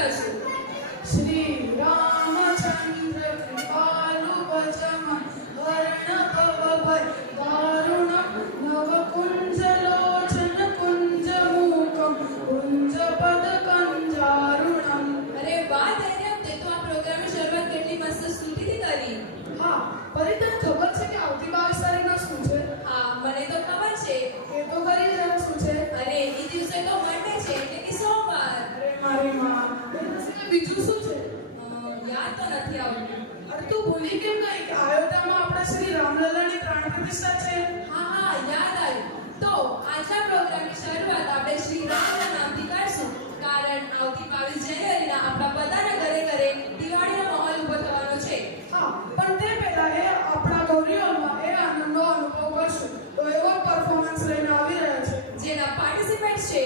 કરશું. શ્રી રામચંદ્ર કૃપાલુ ભજમન વર્ણભવભય દારુણ નવકુંજલોચન કુંજમુખમ કુંજપદ કંજારુણમ. અરે વાહ ધૈર્ય, તે તો આ પ્રોગ્રામની શરૂઆત કેટલી મસ્ત સ્તુતિથી કરી. હા, પરી તને ખબર છે કે આવતી 22 તારીખના શું છે? હા, મને તો ખબર છે. એ તો કરી જરા શું છે? અરે એ દિવસે તો મંડે છે એટલે કે સોમવાર. અરે મારી માં, એ પછી બીજું શું છે? યાદ તો નથી આવતું. અરે તું ભૂલી કેમ ગઈ કે અયોધ્યામાં આપણા શ્રી રામલલ્લાની પ્રાણ પ્રતિષ્ઠા છે? હા યાદ આવ્યું. તો આજના પ્રોગ્રામની શરૂઆત આપણે શ્રી રામના નામથી કરશું, કારણ આવતી 22 જાન્યુઆરીના આપણા બધાના ઘરે ઘરે દિવાળીનો માહોલ ઊભો થવાનો છે. હા, પણ તે પહેલા એ આપણા ગૌરીઓમાં એ આનંદનો અનુભવ કરશું. તો એવો પરફોર્મન્સ લઈને આવી રહ્યા છે જેના પાર્ટિસિપેન્ટ્સ છે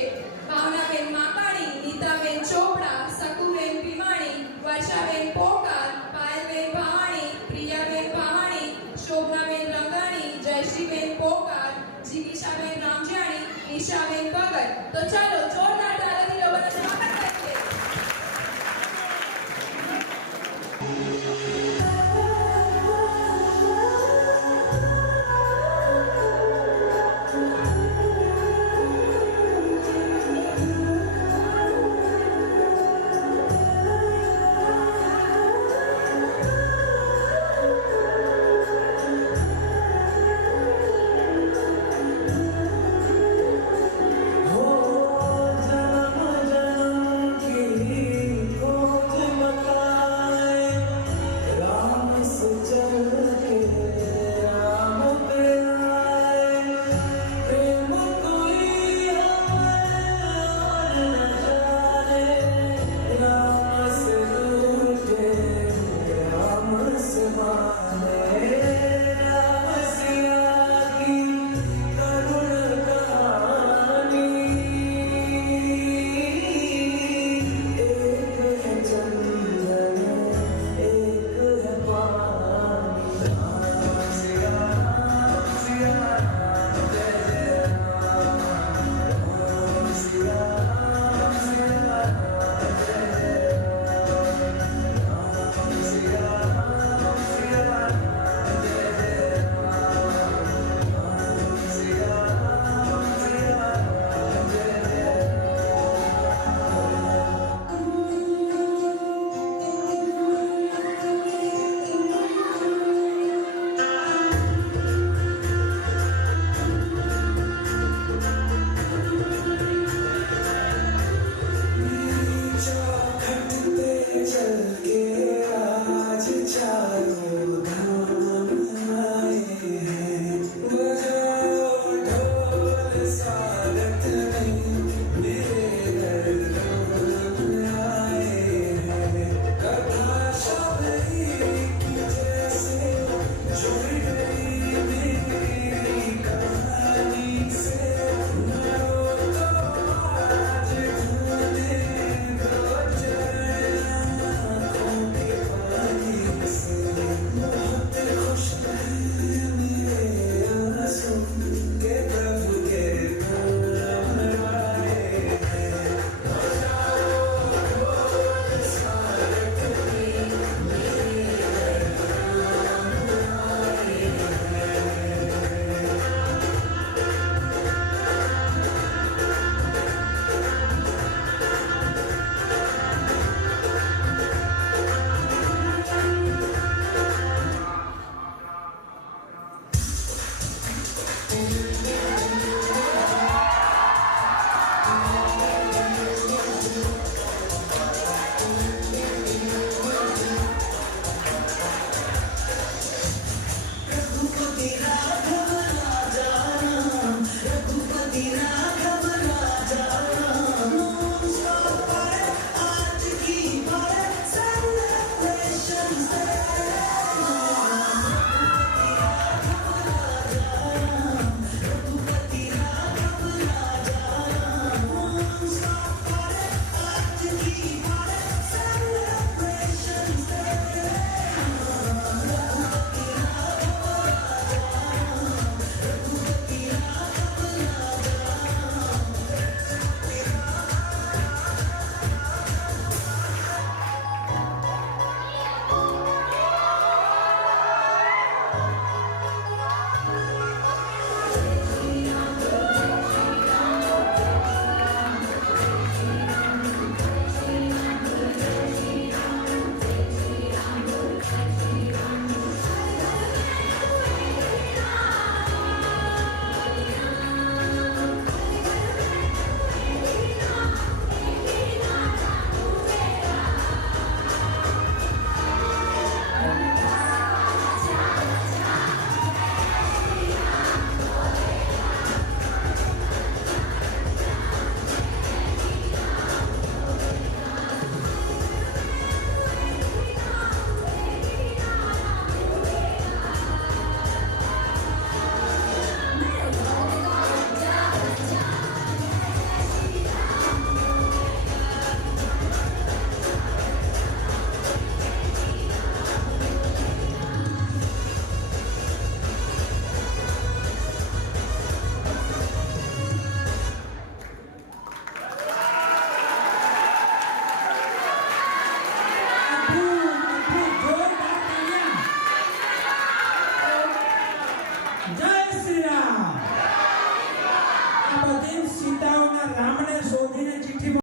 ભાવનાબેન માકાણી, નીતાબેન ચોપડા, સકુબેન ભીમાણી, વર્ષાબેન પોકાર, પાયલબેન ભાવાણી, પ્રિયાબેન ભાવાણી, શોભનાબેન રંગાણી, જયશ્રીબેન પોકાર, જીગીશાબેન રામજાણી, ઈશાબેન ભગત. તો ચાલો જોરદાર તાળીઓથી લોકોને સ્વાગત કરીએ.